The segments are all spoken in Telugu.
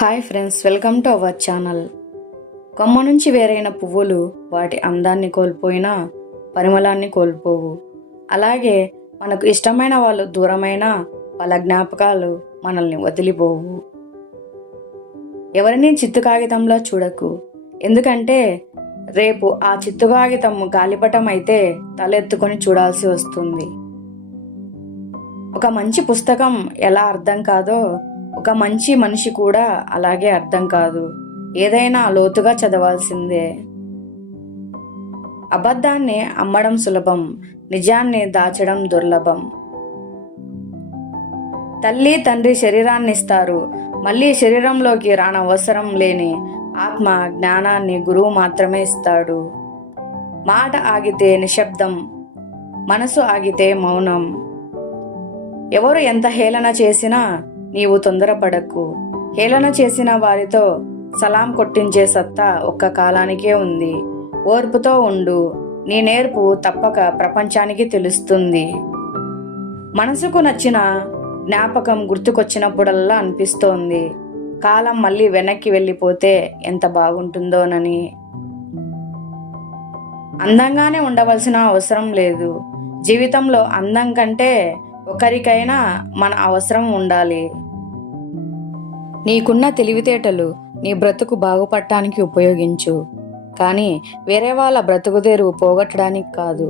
Hi friends, welcome to our channel. కొమ్మ నుంచి వేరైన పువ్వులు వాటి అందాన్ని కోల్పోయినా పరిమళాన్ని కోల్పోవు. అలాగే మనకు ఇష్టమైన వాళ్ళు దూరమైన వాళ్ళ జ్ఞాపకాలు మనల్ని వదిలిపోవు. ఎవరిని చిత్తు కాగితంలో చూడకు, ఎందుకంటే రేపు ఆ చిత్తు కాగితం గాలిపటం అయితే తలెత్తుకొని చూడాల్సి వస్తుంది. ఒక మంచి పుస్తకం ఎలా అర్థం కాదో ఒక మంచి మనిషి కూడా అలాగే అర్థం కాదు. ఏదైనా లోతుగా చదవాల్సిందే. అబద్ధాన్ని అమ్మడం సులభం, నిజాన్ని దాచడం దుర్లభం. తల్లి తండ్రి శరీరాన్ని ఇస్తారు, మళ్ళీ శరీరంలోకి రానవసరం లేని ఆత్మ జ్ఞానాన్ని గురువు మాత్రమే ఇస్తాడు. మాట ఆగితే నిశ్శబ్దం, మనసు ఆగితే మౌనం. ఎవరు ఎంత హేళన చేసినా నీవు తొందరపడకు. హేళన చేసిన వారితో సలాం కొట్టించే సత్తా ఒక్క కాలానికే ఉంది. ఓర్పుతో ఉండు, నీ నేర్పు తప్పక ప్రపంచానికి తెలుస్తుంది. మనసుకు నచ్చిన జ్ఞాపకం గుర్తుకొచ్చినప్పుడల్లా అనిపిస్తోంది, కాలం మళ్ళీ వెనక్కి వెళ్ళిపోతే ఎంత బాగుంటుందోనని. అందంగానే ఉండవలసిన అవసరం లేదు. జీవితంలో అందం కంటే ఒకరికైనా మన అవసరం ఉండాలి. నీకున్న తెలివితేటలు నీ బ్రతుకు బాగుపడటానికి ఉపయోగించు, కానీ వేరే వాళ్ళ బ్రతుకుదేరు పోగొట్టడానికి కాదు.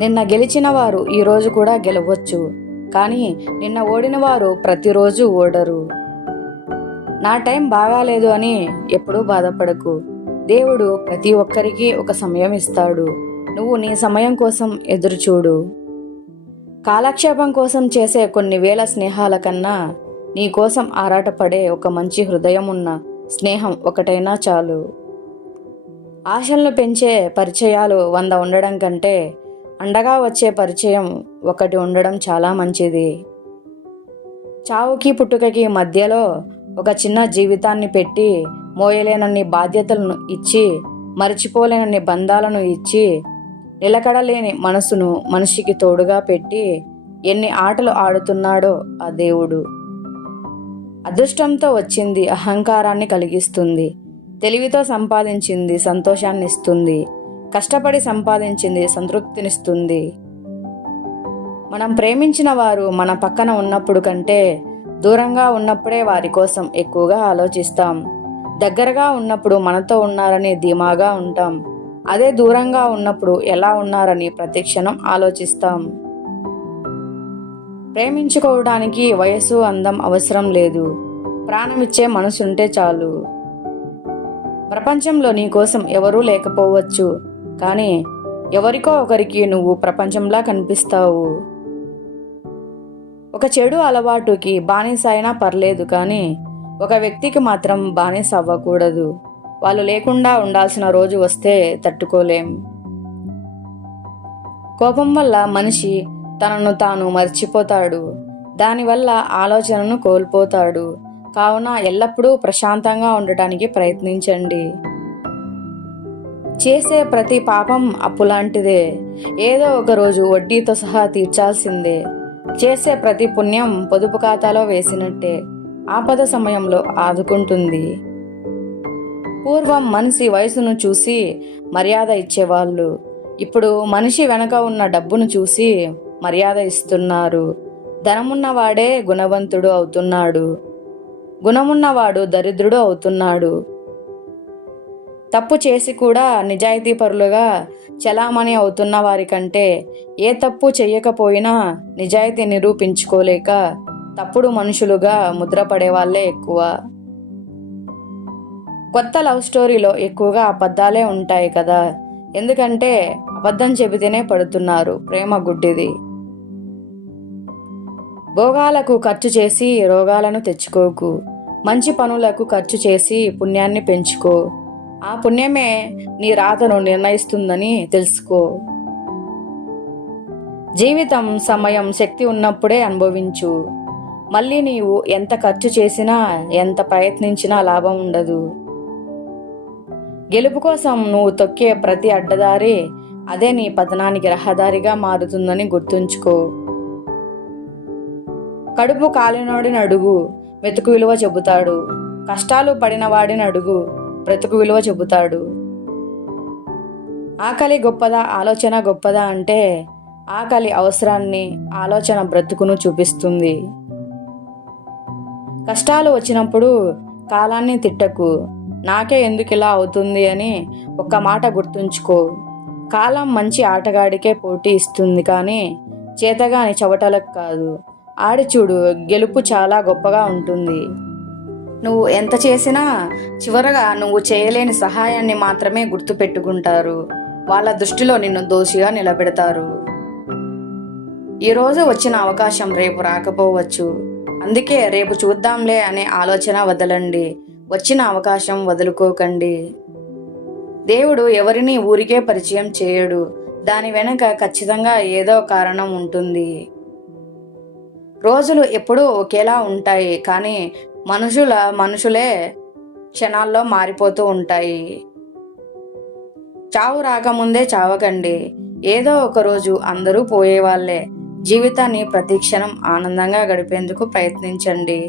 నిన్న గెలిచిన వారు ఈరోజు కూడా గెలవచ్చు, కానీ నిన్న ఓడిన వారు ప్రతిరోజు ఓడరు. నా టైం బాగాలేదు అని ఎప్పుడూ బాధపడకు. దేవుడు ప్రతి ఒక్కరికి ఒక సమయం ఇస్తాడు. నువ్వు నీ సమయం కోసం ఎదురు చూడు. కాలక్షేపం కోసం చేసే కొన్ని వేల స్నేహాల కన్నా నీ కోసం ఆరాటపడే ఒక మంచి హృదయం ఉన్న స్నేహం ఒకటైనా చాలు. ఆశలను పెంచే పరిచయాలు 100 ఉండడం కంటే అండగా వచ్చే పరిచయం ఒకటి ఉండడం చాలా మంచిది. చావుకి పుట్టుకకి మధ్యలో ఒక చిన్న జీవితాన్ని పెట్టి, మోయలేనన్ని బాధ్యతలను ఇచ్చి, మరిచిపోలేనన్ని బంధాలను ఇచ్చి, నిలకడలేని మనసును మనిషికి తోడుగా పెట్టి ఎన్ని ఆటలు ఆడుతున్నాడో ఆ దేవుడు. అదృష్టంతో వచ్చింది అహంకారాన్ని కలిగిస్తుంది, తెలివితో సంపాదించింది సంతోషాన్ని ఇస్తుంది, కష్టపడి సంపాదించింది సంతృప్తినిస్తుంది. మనం ప్రేమించిన వారు మన పక్కన ఉన్నప్పుడు కంటే దూరంగా ఉన్నప్పుడే వారి కోసం ఎక్కువగా ఆలోచిస్తాం. దగ్గరగా ఉన్నప్పుడు మనతో ఉన్నారని ధీమాగా ఉంటాం. అదే దూరంగా ఉన్నప్పుడు ఎలా ఉన్నారని ప్రతిక్షణం ఆలోచిస్తాం. ప్రేమించుకోవడానికి వయసు అందం అవసరం లేదు, ప్రాణమిచ్చే మనసుంటే చాలు. ప్రపంచంలో నీ కోసం ఎవరూ లేకపోవచ్చు, కానీ ఎవరికో ఒకరికి నువ్వు ప్రపంచంలా కనిపిస్తావు. ఒక చెడు అలవాటుకి బానిస అయినా పర్లేదు, కానీ ఒక వ్యక్తికి మాత్రం బానిస అవ్వకూడదు. వాళ్ళు లేకుండా ఉండాల్సిన రోజు వస్తే తట్టుకోలేం. కోపం వల్ల మనిషి తనను తాను మర్చిపోతాడు, దానివల్ల ఆలోచనను కోల్పోతాడు. కావున ఎల్లప్పుడూ ప్రశాంతంగా ఉండటానికి ప్రయత్నించండి. చేసే ప్రతి పాపం అప్పులాంటిదే, ఏదో ఒక రోజు వడ్డీతో సహా తీర్చాల్సిందే. చేసే ప్రతి పుణ్యం పొదుపు ఖాతాలో వేసినట్టే, ఆపద సమయంలో ఆదుకుంటుంది. పూర్వం మనిషి వయసును చూసి మర్యాద ఇచ్చేవాళ్ళు, ఇప్పుడు మనిషి వెనక ఉన్న డబ్బును చూసి మర్యాద ఇస్తున్నారు. ధనమున్నవాడే గుణవంతుడు అవుతున్నాడు, గుణమున్నవాడు దరిద్రుడు అవుతున్నాడు. తప్పు చేసి కూడా నిజాయితీ పరులుగా చలామణి అవుతున్న వారి కంటే ఏ తప్పు చెయ్యకపోయినా నిజాయితీ నిరూపించుకోలేక తప్పుడు మనుషులుగా ముద్రపడే వాళ్ళే ఎక్కువ. కొత్త లవ్ స్టోరీలో ఎక్కువగా అబద్ధాలే ఉంటాయి కదా, ఎందుకంటే అబద్ధం చెబితేనే పడుతున్నారు. ప్రేమ గుడ్డిది. భోగాలకు ఖర్చు చేసి రోగాలను తెచ్చుకోకు. మంచి పనులకు ఖర్చు చేసి పుణ్యాన్ని పెంచుకో. ఆ పుణ్యమే నీ రాతను నిర్ణయిస్తుందని తెలుసుకో. జీవితం, సమయం, శక్తి ఉన్నప్పుడే అనుభవించు. మళ్ళీ నీవు ఎంత ఖర్చు చేసినా ఎంత ప్రయత్నించినా లాభం ఉండదు. గెలుపు కోసం నువ్వు తొక్కే ప్రతి అడ్డదారి అదే నీ పతనానికి రహదారిగా మారుతుందని గుర్తుంచుకో. కడుపు కాలినోడిని అడుగు, వెతుకు విలువ చెబుతాడు. కష్టాలు పడిన వాడిని అడుగు, బ్రతుకు విలువ చెబుతాడు. ఆకలి గొప్పదా, ఆలోచన గొప్పదా అంటే ఆకలి అవసరాన్ని, ఆలోచన బ్రతుకును చూపిస్తుంది. కష్టాలు వచ్చినప్పుడు కాలాన్ని తిట్టకు, నాకే ఎందుకు ఇలా అవుతుంది అని ఒక్క మాట గుర్తుంచుకో. కాలం మంచి ఆటగాడికే పోటీ ఇస్తుంది, కానీ చేతగాని చవటలకు కాదు. ఆడి చూడు, గెలుపు చాలా గొప్పగా ఉంటుంది. నువ్వు ఎంత చేసినా చివరగా నువ్వు చేయలేని సహాయాన్ని మాత్రమే గుర్తుపెట్టుకుంటారు. వాళ్ళ దృష్టిలో నిన్ను దోషిగా నిలబెడతారు. ఈరోజు వచ్చిన అవకాశం రేపు రాకపోవచ్చు. అందుకే రేపు చూద్దాంలే అనే ఆలోచన వదలండి. వచ్చిన అవకాశం వదులుకోకండి. దేవుడు ఎవరిని ఊరికే పరిచయం చేయడు. దాని వెనుక ఖచ్చితంగా ఏదో కారణం ఉంటుంది. రోజులు ఎప్పుడూ ఒకేలా ఉంటాయి, కానీ మనుషులే క్షణాల్లో మారిపోతూ ఉంటాయి. చావు రాకముందే చావకండి. ఏదో ఒక రోజు అందరూ పోయేవాళ్లే. జీవితాన్ని ప్రతి క్షణం ఆనందంగా గడిపేందుకు ప్రయత్నించండి.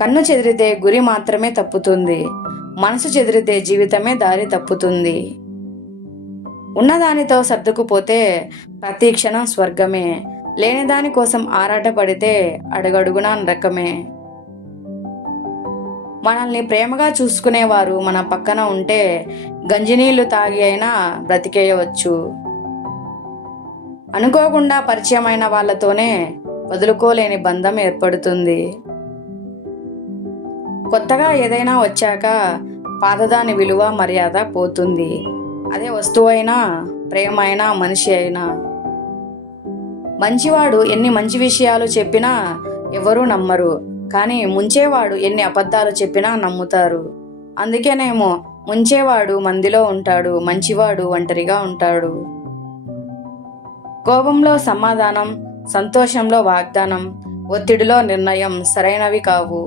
కన్ను చెదిరితే గురి మాత్రమే తప్పుతుంది. మనసు చెదిరితే జీవితమే దారి తప్పుతుంది. ఉన్నదానితో సర్దుకుపోతే ప్రతి క్షణం స్వర్గమే. లేని దాని కోసం ఆరాటపడితే అడుగడుగునా నరకమే. మనల్ని ప్రేమగా చూసుకునేవారు మన పక్కన ఉంటే గంజినీళ్లు తాగి అయినా బ్రతికేయవచ్చు. అనుకోకుండా పరిచయమైన వాళ్ళతోనే వదులుకోలేని బంధం ఏర్పడుతుంది. కొత్తగా ఏదైనా వచ్చాక పాతదాని విలువ మర్యాద పోతుంది. అదే వస్తువైనా, ప్రేమ అయినా, మనిషి అయినా. మంచివాడు ఎన్ని మంచి విషయాలు చెప్పినా ఎవరూ నమ్మరు, కానీ ముంచేవాడు ఎన్ని అబద్ధాలు చెప్పినా నమ్ముతారు. అందుకేనేమో ముంచేవాడు మందిలో ఉంటాడు, మంచివాడు ఒంటరిగా ఉంటాడు. కోపంలో సమాధానం, సంతోషంలో వాగ్దానం, ఒత్తిడిలో నిర్ణయం సరైనవి కావు.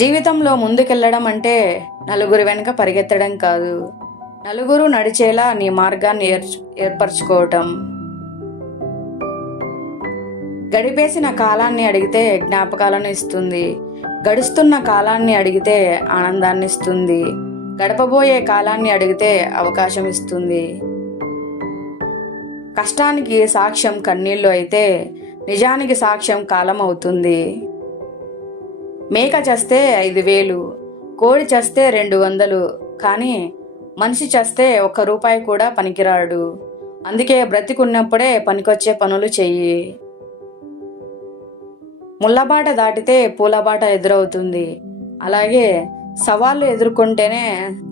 జీవితంలో ముందుకెళ్లడం అంటే నలుగురు వెనుక పరిగెత్తడం కాదు, నలుగురు నడిచేలా నీ మార్గాన్ని ఏర్పరచుకోవటం. గడిపేసిన కాలాన్ని అడిగితే జ్ఞాపకాలను ఇస్తుంది. గడుస్తున్న కాలాన్ని అడిగితే ఆనందాన్ని ఇస్తుంది. గడపబోయే కాలాన్ని అడిగితే అవకాశం ఇస్తుంది. కష్టానికి సాక్ష్యం కన్నీళ్లు అయితే నిజానికి సాక్ష్యం కాలం అవుతుంది. మేక చస్తే 5,000, కోడి చస్తే 200, కానీ మనిషి చస్తే ₹1 కూడా పనికిరాడు. అందుకే బ్రతికున్నప్పుడే పనికొచ్చే పనులు చెయ్యి. ముళ్ళబాట దాటితే పూలబాట ఎదురవుతుంది. అలాగే సవాళ్ళు ఎదుర్కొంటేనే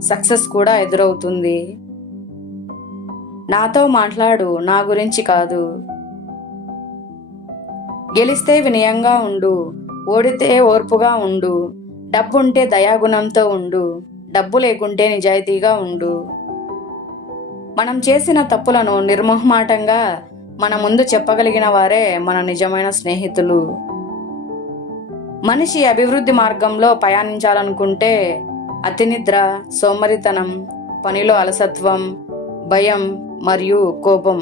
సక్సెస్ కూడా ఎదురవుతుంది. నాతో మాట్లాడు, నా గురించి కాదు. గెలిస్తే వినయంగా ఉండు, ఓడితే ఓర్పుగా ఉండు. డబ్బుంటే దయాగుణంతో ఉండు, డబ్బు లేకుంటే నిజాయితీగా ఉండు. మనం చేసిన తప్పులను నిర్మోహమాటంగా మన ముందు చెప్పగలిగిన వారే మన నిజమైన స్నేహితులు. మనిషి అభివృద్ధి మార్గంలో పయనించాలనుకుంటే అతినిద్ర, సోమరితనం, పనిలో అలసత్వం, భయం మరియు కోపం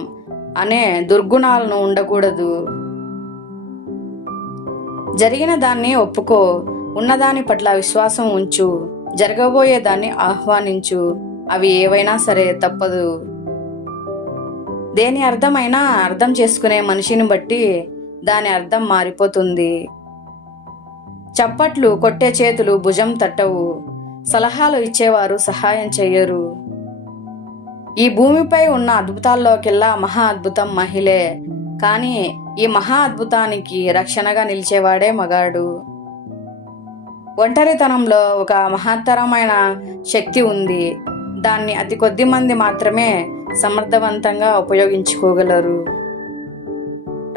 అనే దుర్గుణాలను ఉండకూడదు. జరిగిన దాన్ని ఒప్పుకో, ఉన్నదాని పట్ల విశ్వాసం ఉంచు, జరగబోయే దాన్ని ఆహ్వానించు. అవి ఏవైనా సరే తప్పదు. దేని అర్థమైనా అర్థం చేసుకునే మనిషిని బట్టి దాని అర్థం మారిపోతుంది. చప్పట్లు కొట్టే చేతులు భుజం తట్టవు, సలహాలు ఇచ్చేవారు సహాయం చెయ్యరు. ఈ భూమిపై ఉన్న అద్భుతాల్లోకెల్లా మహా అద్భుతం మహిళే. కానీ ఈ మహా అద్భుతానికి రక్షణగా నిలిచేవాడే మగాడు. ఒంటరితనంలో ఒక మహత్తరమైన శక్తి ఉంది. దాన్ని అతి కొద్ది మంది మాత్రమే సమర్థవంతంగా ఉపయోగించుకోగలరు.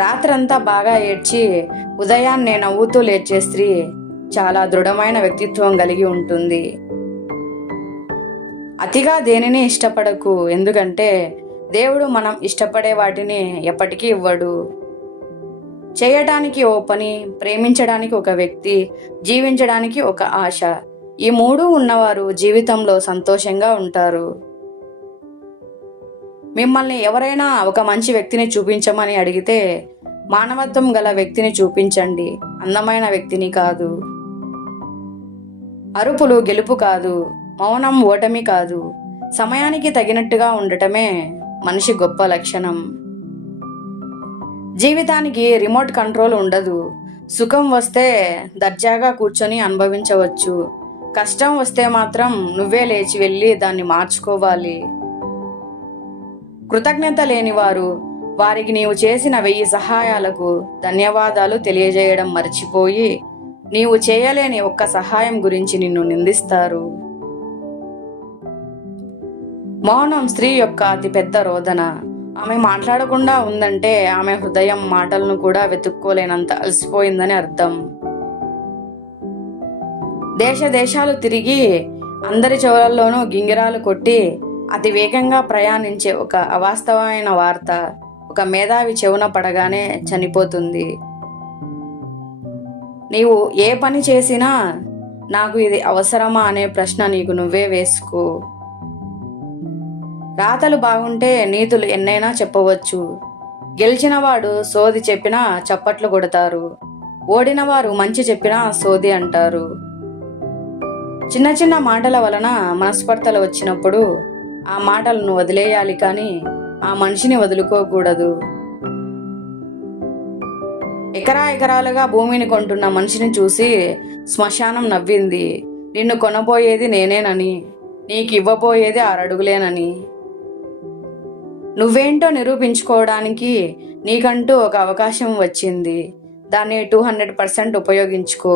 రాత్రంతా బాగా ఏడ్చి ఉదయాన్నే నవ్వుతూ లేచే స్త్రీ చాలా దృఢమైన వ్యక్తిత్వం కలిగి ఉంటుంది. అతిగా దేనిని ఇష్టపడకు, ఎందుకంటే దేవుడు మనం ఇష్టపడే వాటిని ఎప్పటికీ ఇవ్వడు. చేయటానికి ఓ పని, ప్రేమించడానికి ఒక వ్యక్తి, జీవించడానికి ఒక ఆశ, ఈ 3 ఉన్నవారు జీవితంలో సంతోషంగా ఉంటారు. మిమ్మల్ని ఎవరైనా ఒక మంచి వ్యక్తిని చూపించమని అడిగితే మానవత్వం గల వ్యక్తిని చూపించండి, అందమైన వ్యక్తిని కాదు. అరుపులు గెలుపు కాదు, మౌనం ఓటమి కాదు. సమయానికి తగినట్టుగా ఉండటమే మనిషి గొప్ప లక్షణం. జీవితానికి రిమోట్ కంట్రోల్ ఉండదు. సుఖం వస్తే దర్జాగా కూర్చొని అనుభవించవచ్చు. కష్టం వస్తే మాత్రం నువ్వే లేచి వెళ్ళి దాన్ని మార్చుకోవాలి. కృతజ్ఞత లేనివారు వారికి నీవు చేసిన 1000 సహాయాలకు ధన్యవాదాలు తెలియజేయడం మర్చిపోయి నీవు చేయలేని ఒక్క సహాయం గురించి నిన్ను నిందిస్తారు. మౌనం స్త్రీ యొక్క అతిపెద్ద రోదన. ఆమె మాట్లాడకుండా ఉందంటే ఆమె హృదయం మాటలను కూడా వెతుక్కోలేనంత అలసిపోయిందని అర్థం. దేశ దేశాలు తిరిగి అందరి చెవులలోనూ గింగిరాలు కొట్టి అతి వేగంగా ప్రయాణించే ఒక అవాస్తవమైన వార్త ఒక మేధావి చెవున పడగానే చనిపోతుంది. నీవు ఏ పని చేసినా నాకు ఇది అవసరమా అనే ప్రశ్న నీకు నువ్వే వేసుకో. రాతలు బాగుంటే నీతులు ఎన్నైనా చెప్పవచ్చు. గెలిచినవాడు సోది చెప్పినా చప్పట్లు కొడతారు. ఓడినవారు మంచి చెప్పినా సోది అంటారు. చిన్న చిన్న మాటల వలన మనస్పర్ధలు వచ్చినప్పుడు ఆ మాటలను వదిలేయాలి, కానీ ఆ మనిషిని వదులుకోకూడదు. ఎకరాలుగా భూమిని కొంటున్న మనిషిని చూసి శ్మశానం నవ్వింది. నిన్ను కొనబోయేది నేనేనని, నీకు ఇవ్వబోయేది 6 అడుగులేనని. నువ్వేంటో నిరూపించుకోవడానికి నీకంటూ ఒక అవకాశం వచ్చింది. దాన్ని 200% ఉపయోగించుకో.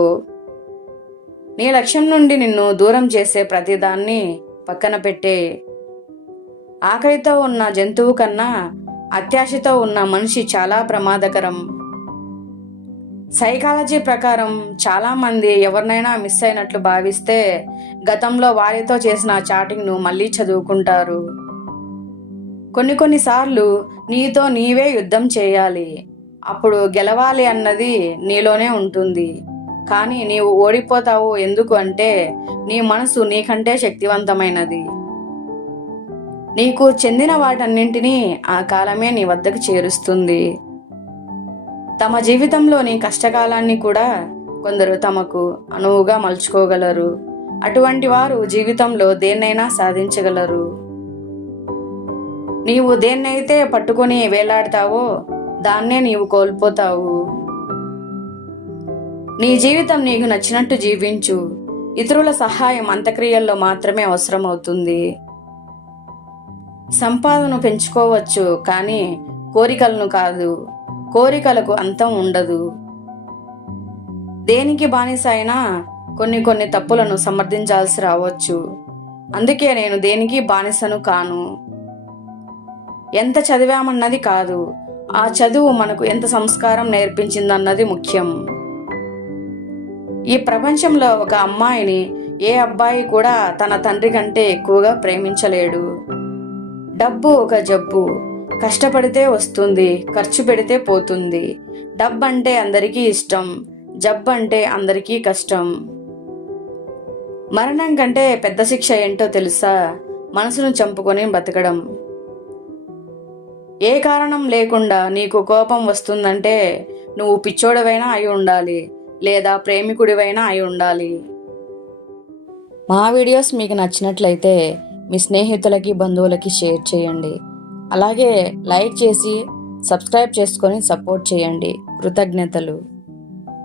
నీ లక్ష్యం నుండి నిన్ను దూరం చేసే ప్రతిదాన్ని పక్కన పెట్టే. ఆకలితో ఉన్న జంతువు కన్నా అత్యాశతో ఉన్న మనిషి చాలా ప్రమాదకరం. సైకాలజీ ప్రకారం చాలామంది ఎవరినైనా మిస్ అయినట్లు భావిస్తే గతంలో వారితో చేసిన చాటింగ్ను మళ్ళీ చదువుకుంటారు. కొన్నిసార్లు నీతో నీవే యుద్ధం చేయాలి. అప్పుడు గెలవాలి అన్నది నీలోనే ఉంటుంది. కానీ నీవు ఓడిపోతావు ఎందుకు అంటే నీ మనసు నీకంటే శక్తివంతమైనది. నీకు చెందిన వాటన్నింటినీ ఆ కాలమే నీ వద్దకు చేరుస్తుంది. తమ జీవితంలోని కష్టకాలాన్ని కూడా కొందరు తమకు అనువుగా మలుచుకోగలరు. అటువంటి వారు జీవితంలో దేన్నైనా సాధించగలరు. నీవు దేన్నైతే పట్టుకొని వేలాడతావో దాన్నే నీవు కోల్పోతావు. నీ జీవితం నీకు నచ్చినట్టు జీవించు. ఇతరుల సహాయం అంత్యక్రియల్లో మాత్రమే అవసరమవుతుంది. సంపాదన పెంచుకోవచ్చు, కానీ కోరికలను కాదు. కోరికలకు అంతం ఉండదు. దేనికి బానిస అయినా కొన్ని తప్పులను సమర్థించాల్సి రావచ్చు. అందుకే నేను దేనికి బానిసను కాను. ఎంత చదివామన్నది కాదు, ఆ చదువు మనకు ఎంత సంస్కారం నేర్పించిందన్నది ముఖ్యం. ఈ ప్రపంచంలో ఒక అమ్మాయిని ఏ అబ్బాయి కూడా తన తండ్రి కంటే ఎక్కువగా ప్రేమించలేడు. డబ్బు ఒక జబ్బు. కష్టపడితే వస్తుంది, ఖర్చు పెడితే పోతుంది. డబ్బు అంటే అందరికీ ఇష్టం, జబ్బు అంటే అందరికీ కష్టం. మరణం కంటే పెద్ద శిక్ష ఏంటో తెలుసా? మనసును చంపుకొని బతకడం. ఏ కారణం లేకుండా నీకు కోపం వస్తుందంటే నువ్వు పిచ్చోడివైనా అయి ఉండాలి, లేదా ప్రేమికుడివైనా అయి ఉండాలి. మా వీడియోస్ మీకు నచ్చినట్లయితే మీ స్నేహితులకి, బంధువులకి షేర్ చేయండి. అలాగే లైక్ చేసి సబ్స్క్రైబ్ చేసుకొని సపోర్ట్ చేయండి. కృతజ్ఞతలు.